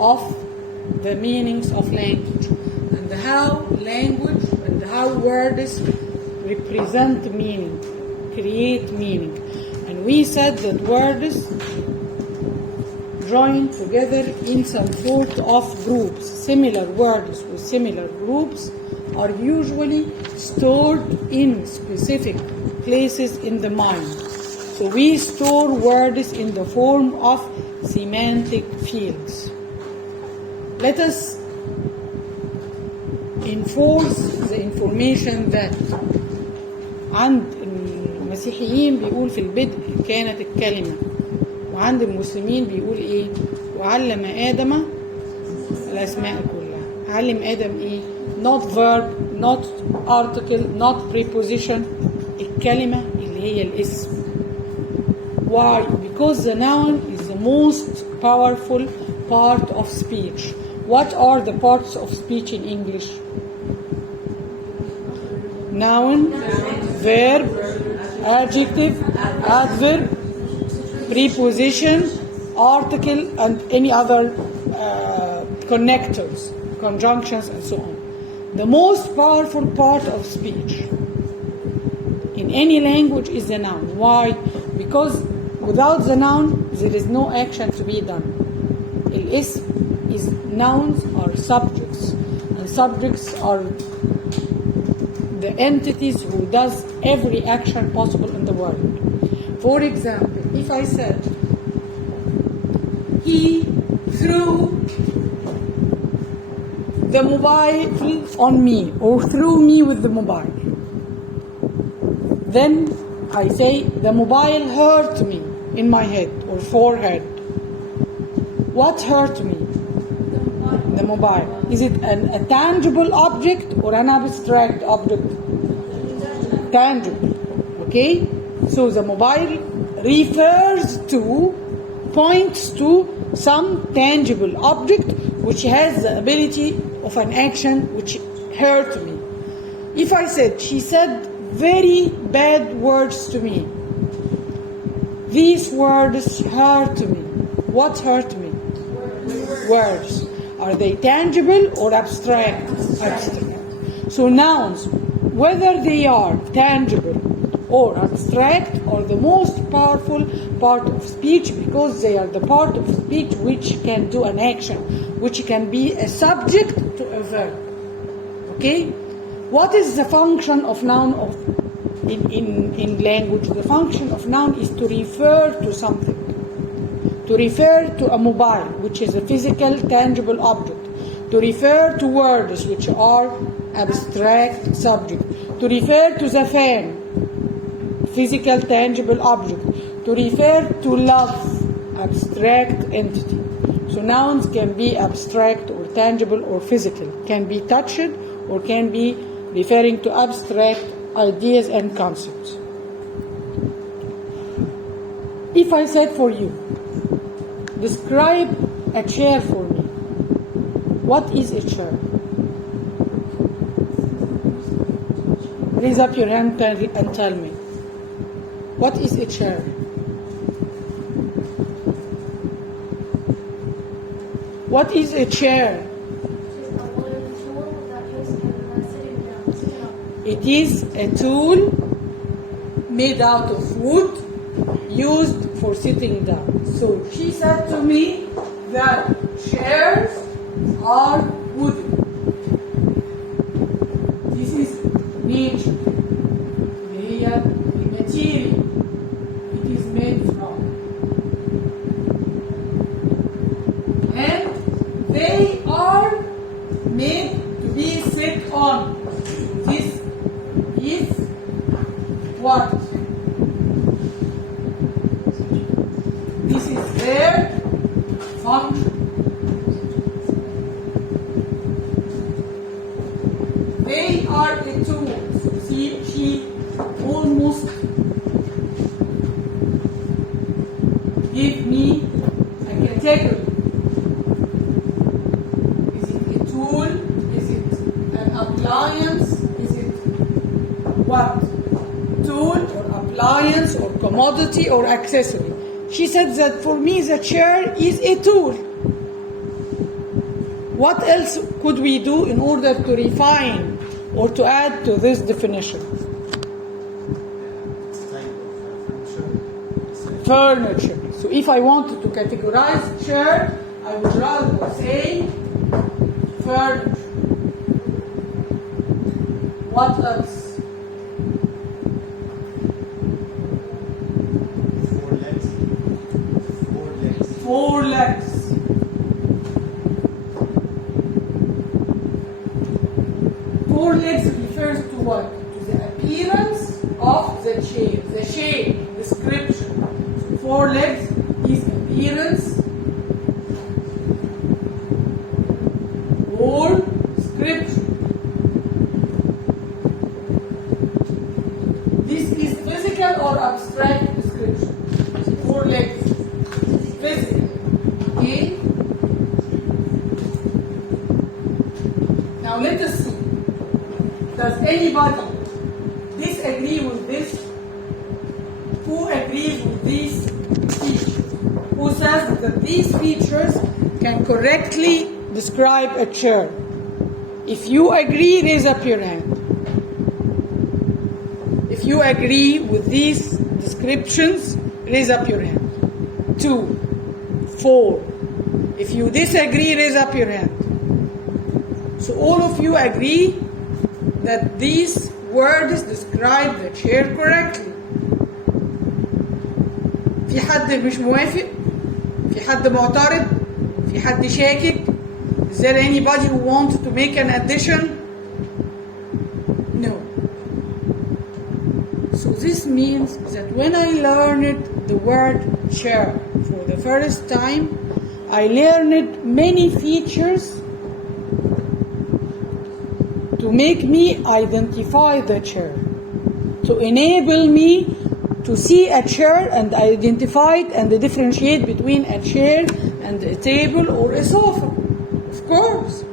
of the meanings of language, and how language and how words represent meaning, create meaning. And we said that words join together in some sort of groups. Similar words with similar groups are usually stored in specific places in the mind. So we store words in the form of semantic fields. Let us enforce the information that عند المسيحيين بيقول في البدء كانت الكلمة، وعند المسلمين بيقول ايه؟ وعلم آدم الأسماء كلها. علم آدم ايه؟ not verb, not article, not preposition، الكلمة اللي هي الاسم. Why? Because the noun is the most powerful part of speech. What are the parts of speech in English? Noun, verb, adjective, adverb, preposition, article, and any other connectors, conjunctions, and so on. The most powerful part of speech in any language is the noun. Why? Because without the noun, there is no action to be done. الاسم is nouns are subjects, and subjects are the entities who does every action possible in the world. For example, if I said he threw the mobile on me, or threw me with the mobile, then I say the mobile hurt me in my head or forehead. What hurt me? The mobile. Is it a tangible object or an abstract object? Tangible. Okay? So the mobile refers to, points to some tangible object which has the ability of an action which hurt me. If I said, she said very bad words to me, these words hurt me. What hurt me? Words. Are they tangible or abstract? Abstract. So nouns, whether they are tangible or abstract, are the most powerful part of speech, because they are the part of speech which can do an action, which can be a subject to a verb. Okay? What is the function of noun in language? The function of noun is to refer to something. To refer to a mobile, which is a physical, tangible object. To refer to words, which are abstract subject. To refer to the fan, physical, tangible object. To refer to love, abstract entity. So nouns can be abstract or tangible or physical. Can be touched or can be referring to abstract ideas and concepts. If I said for you, describe a chair for me. What is a chair? Raise up your hand and tell me. What is a chair? What is a chair? It is a tool made out of wood used for sitting down. So she said to me that chairs are wooden. This is nature. The material it is made from. And they are made to be sit on. This is what? This is their function. They are a tool. See, she almost gave me a category. Is it a tool? Is it an appliance? Is it what? Tool or appliance or commodity or accessory? She said that for me the chair is a tool. What else could we do in order to refine or to add to this definition? Furniture. So if I wanted to categorize chair, I would rather say furniture. What else? Four legs. Four legs refers to what? To the appearance of the chair, the shape, description. So four legs is appearance or description. This is physical or abstract description. So four legs. Physical. Okay? Now let us see. Does anybody disagree with this? Who agrees with these features? Who says that these features can correctly describe a chair? If you agree, raise up your hand. If you agree with these descriptions, raise up your hand. 2, 4. If you disagree, raise up your hand. So all of you agree that these words describe the chair correctly. في حد مش موافق؟ في حد معترض؟ في حد شاكك؟ Is there anybody who wants to make an addition? No. So this means that when I learned the word chair for the first time, I learned many features to make me identify the chair, to enable me to see a chair and identify it and differentiate between a chair and a table or a sofa. Of course.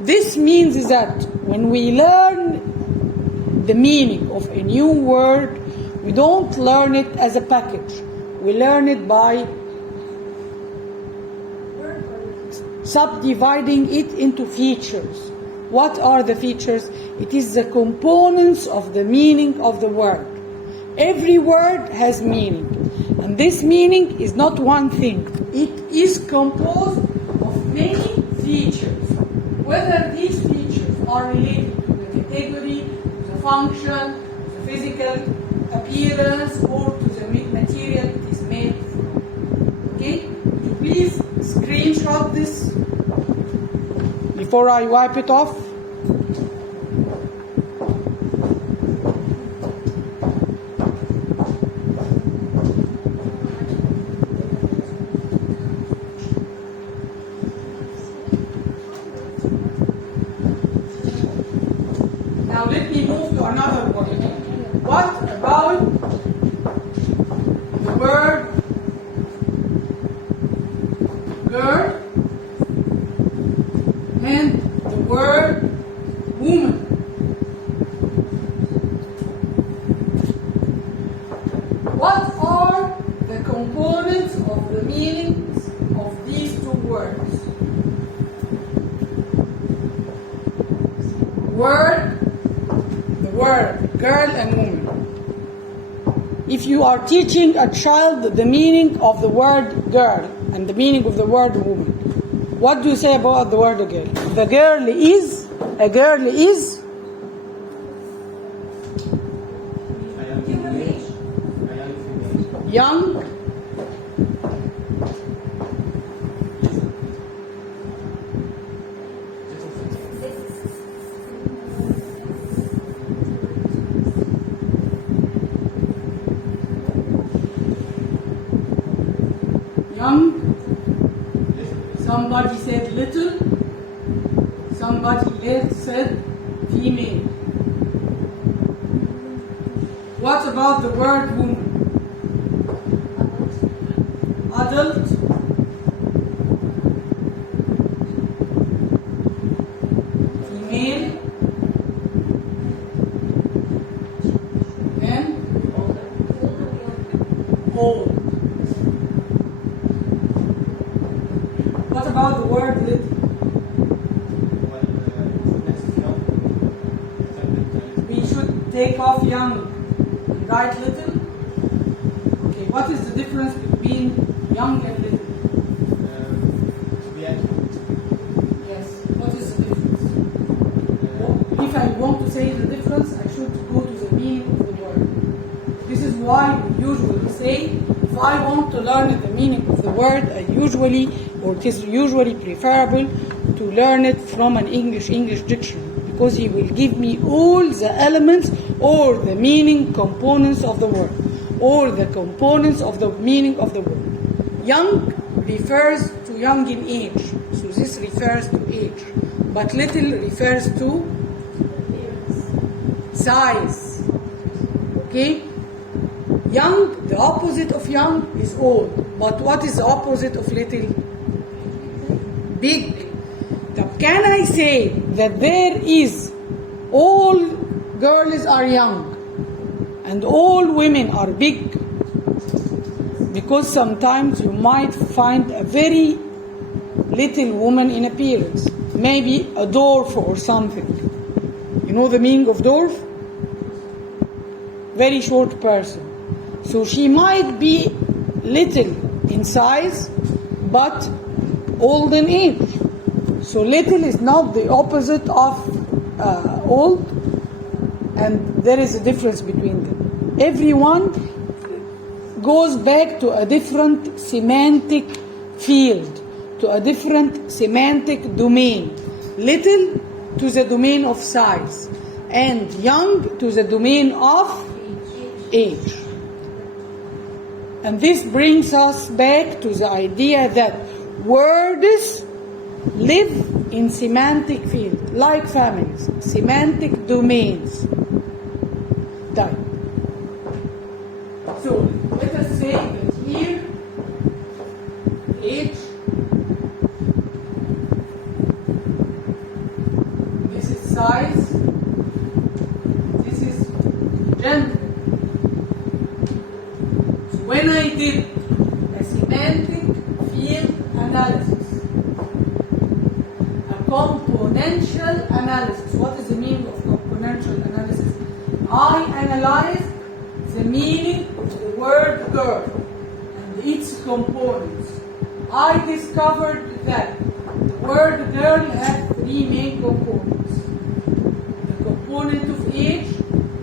This means that when we learn the meaning of a new word, we don't learn it as a package. We learn it by subdividing it into features. What are the features? It is the components of the meaning of the word. Every word has meaning. And this meaning is not one thing. It is composed of many features. Whether these features are related to the category, to the function, to the physical appearance, or to the material it is made from. Okay? So please screenshot this before I wipe it off. Now let me move to another word. What about the word girl and the word woman? What are the components of the meanings of these two words? The word girl and woman. If you are teaching a child the meaning of the word girl and the meaning of the word woman, what do you say about the word girl? A girl is young, somebody said little, somebody said female. What about the word woman? Adult, female, and old. What about the word little? take off young and write little. Okay, what is the difference between young and little? Yes, what is the difference? If I want to say the difference, I should go to the meaning of the word. This is why we usually say, if I want to learn the meaning of the word, it is usually preferable to learn it from an English dictionary, because he will give me all the elements or the meaning components of the word, or the components of the meaning of the word. Young refers to young in age, so this refers to age, but little refers to size. Okay? Young, the opposite of young is old, but what is the opposite of little? Big. Now, can I say that there is all girls are young and all women are big? Because sometimes you might find a very little woman in appearance, maybe a dwarf or something. You know the meaning of dwarf? Very short person. So she might be little in size, but old in age. So little is not the opposite of old, and there is a difference between them. Everyone goes back to a different semantic field, to a different semantic domain. Little to the domain of size, and young to the domain of age. And this brings us back to the idea that words live in semantic field, like families, semantic domains. Type. So let us say that here, age, this is size, this is gender. So when I did a semantic field analysis, componential analysis. What is the meaning of componential analysis? I analyzed the meaning of the word girl and its components. I discovered that the word girl had three main components: the component of age,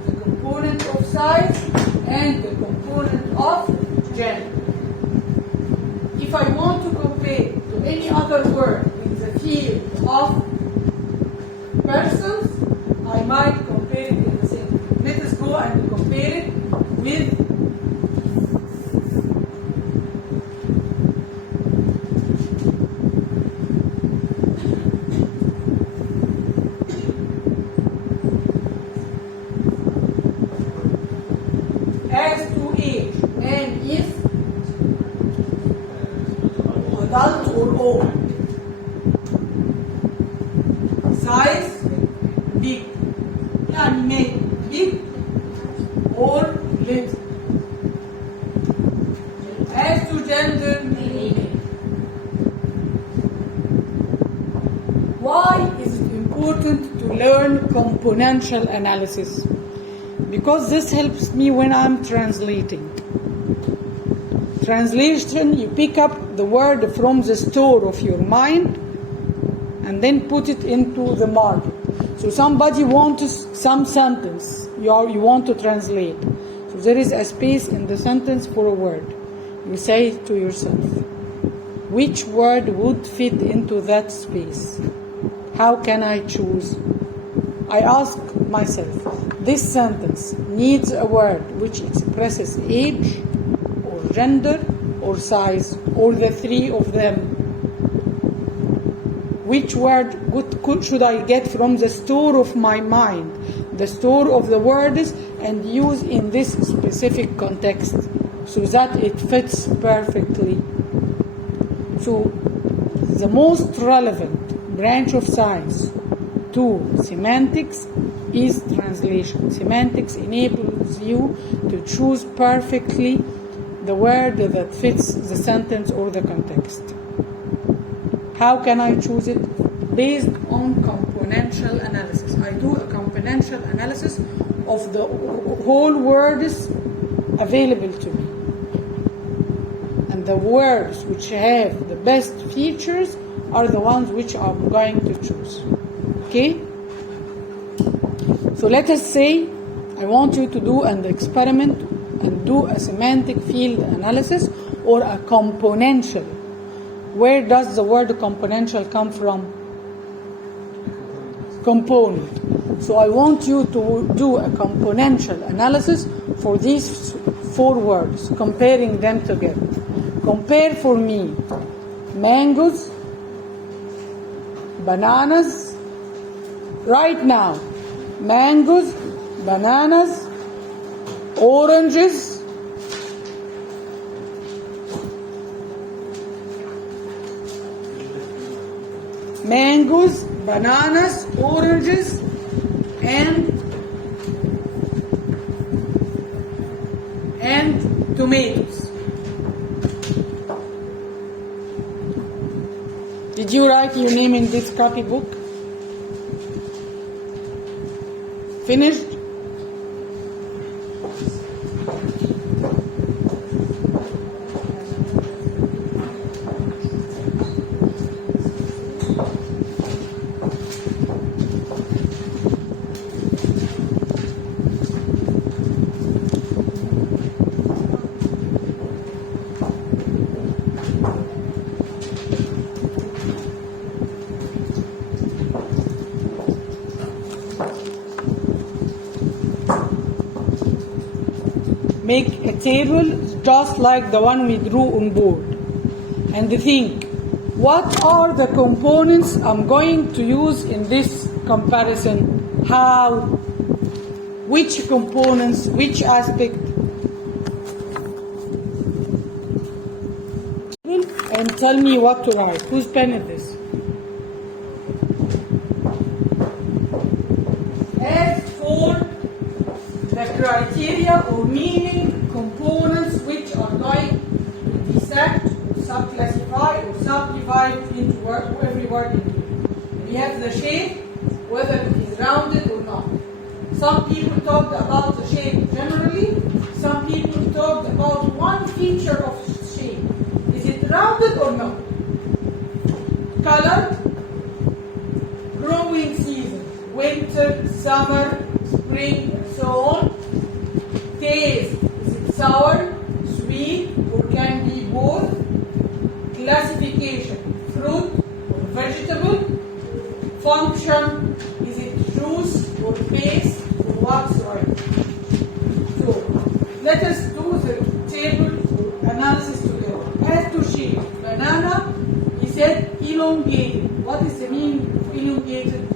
the component of size, and the component of gender. If I want to compare to any other word in the field of persons, I might compare it in the same. Let us go and compare it with as to age. And is adult or old. Size big, يعني made big or little. As to gender, male. Why is it important to learn componential analysis? Because this helps me when I'm translating. Translation, you pick up the word from the store of your mind and then put it into the market. So somebody wants some sentence you want to translate. So there is a space in the sentence for a word. You say to yourself, which word would fit into that space? How can I choose? I ask myself, this sentence needs a word which expresses age or gender or size or the three of them. Which word should I get from the store of my mind, the store of the words, and use in this specific context so that it fits perfectly? So the most relevant branch of science to semantics is translation. Semantics enables you to choose perfectly the word that fits the sentence or the context. How can I choose it? Based on componential analysis. I do a componential analysis of the whole words available to me. And the words which have the best features are the ones which I'm going to choose. Okay? So let us say I want you to do an experiment and do a semantic field analysis or a componential. Where does the word componential come from? Component. So I want you to do a componential analysis for these 4 words, comparing them together. Compare for me mangoes, bananas, right now. Mangoes, bananas, oranges, mangoes, bananas, oranges, and tomatoes. Did you write your name in this copybook? Finished? Make a table just like the one we drew on board and think, what are the components I'm going to use in this comparison? How? Which components? Which aspect? And tell me what to write. Whose pen is this? As for the criteria or meaning components which are going to dissect, subclassify, or subdivide into every word into. We have the shape, whether it is rounded or not. Some people talked about the shape generally. Some people talked about one feature of shape. Is it rounded or not? Color, growing season, winter, summer, spring, and so on. Taste, is it sour, sweet, or can be both? Classification, fruit or vegetable. Function, is it juice or paste or whatsoever? So let us do the table analysis together. As to shape, banana, he said elongated. What is the meaning of elongated?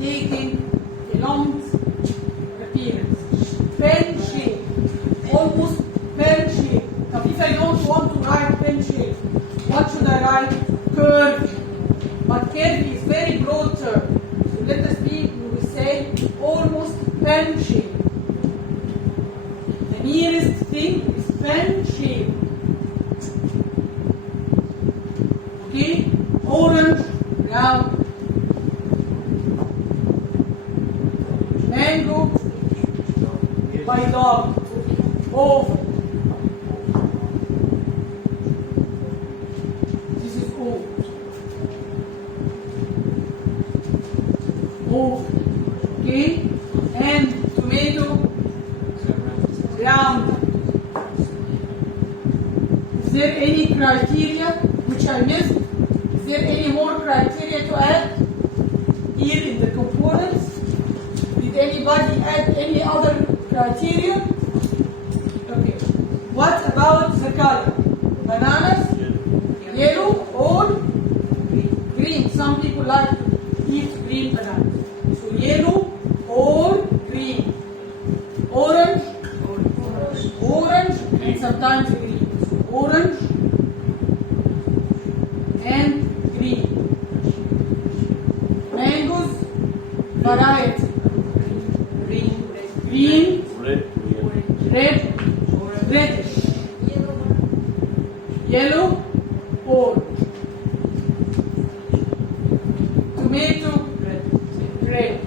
Taking a long appearance. Pen shape, almost pen shape. Now if I don't want to write pen shape, what should I write? Curve. But curve is very broad term. So let us we will say almost pen shape. The nearest thing is pen shape. Okay? Orange, round. Mango, by dog, oval. This is oval. Oval. Okay? And tomato, round. Is there any criteria which I missed? Is there any more criteria to add here in the components? Did anybody add any other criteria? Okay. What about the color? Bananas? Yellow or green? Some people like to eat green bananas. So yellow or green. Orange? Orange and sometimes green. So orange and green. Mangoes, variety. Green, red, reddish, yellow, orange. Tomato, red.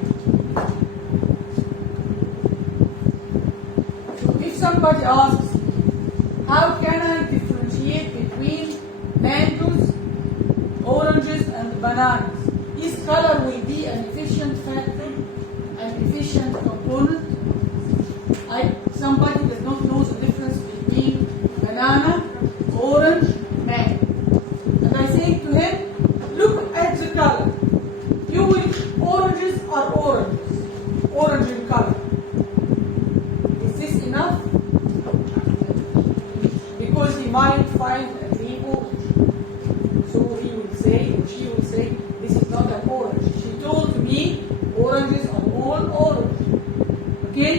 mangoes, oranges, and bananas. Each color will be an efficient factor, an efficient component. Somebody does not know the difference between banana, orange, mango. And I say to him, look at the color. Oranges are oranges, orange in color. Is this enough? Because he might find a green orange. So he will say, or she will say, this is not an orange. She told me oranges are all orange. Okay?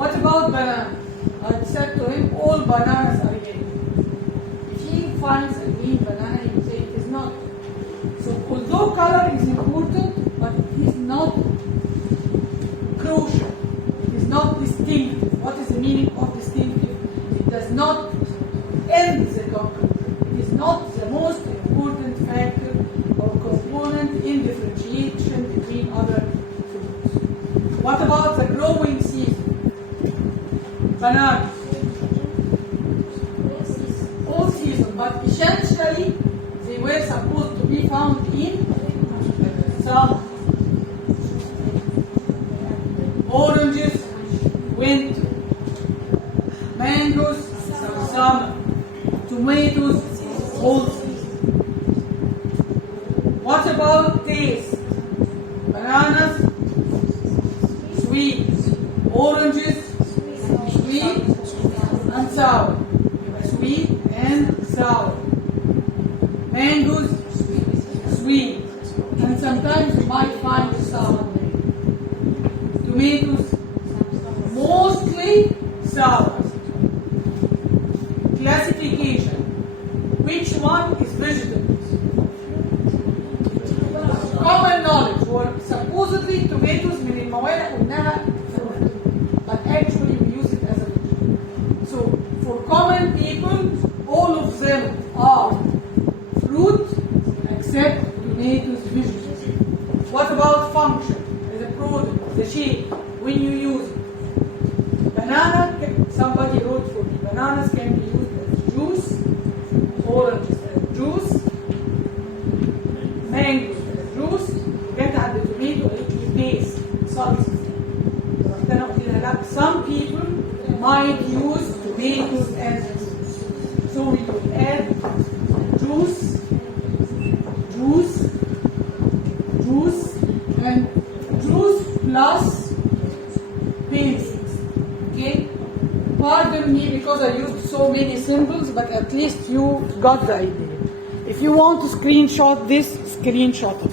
What about banana? I said to him, all bananas are yellow. If he finds a green banana, he will say it is not. So although color is important, but it is not crucial. It is not distinctive. What is the meaning of distinctive? It does not end the conclusion. It is not the most important factor or component in differentiation between other foods. What about the growing season? Bananas. All season, but essentially they were supposed to be found in summer. Oranges, winter. Mangoes, summer. Tomatoes, fall season. What about taste? Bananas, sweet. Oranges, sweet and sour. Sweet and sour. Mangoes, sweet. And sometimes you might find sour. Tomatoes, mostly sour. Classification. Which one is vegetables? Common knowledge. Supposedly tomatoes من الموانع قلناها fruit, but actually we use it as a vegetable. So for common people, all of them are fruit except tomatoes vegetables. What about function? As a product, the shape, when you use it. Banana, somebody wrote for me, bananas can be used as juice, oranges as juice, mangoes as juice, get at the tomato paste, salsa. Some people might use tomatoes as juice. So we will add juice, and juice plus paste. Okay? Pardon me because I used so many symbols, but at least you got the idea. If you want to screenshot this, screenshot it.